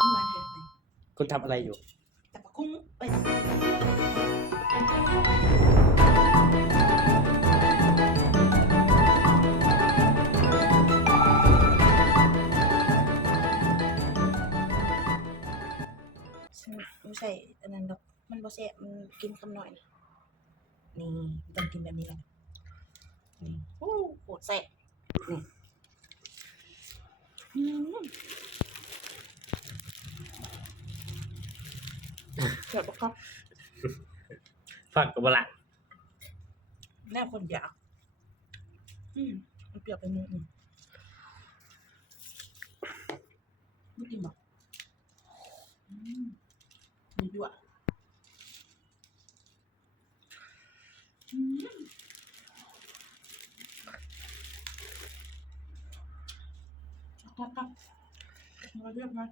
มันหวานเกินไป คุณทำอะไรอยู่ แต่ปะคุ้งไปไม่ใช่อันนั้นดอกมันบ่แซ่บมันกินคำหน่อยนี่ต้องกินแบบนี้แหละนี่โอ้โหแซ่บนี่เกิดปะครับ ฟังกับละ แน่คนอยากมันเปรี้ยวไปนิดนึงไม่กินบอกดีด้วยครับเราเรียกมา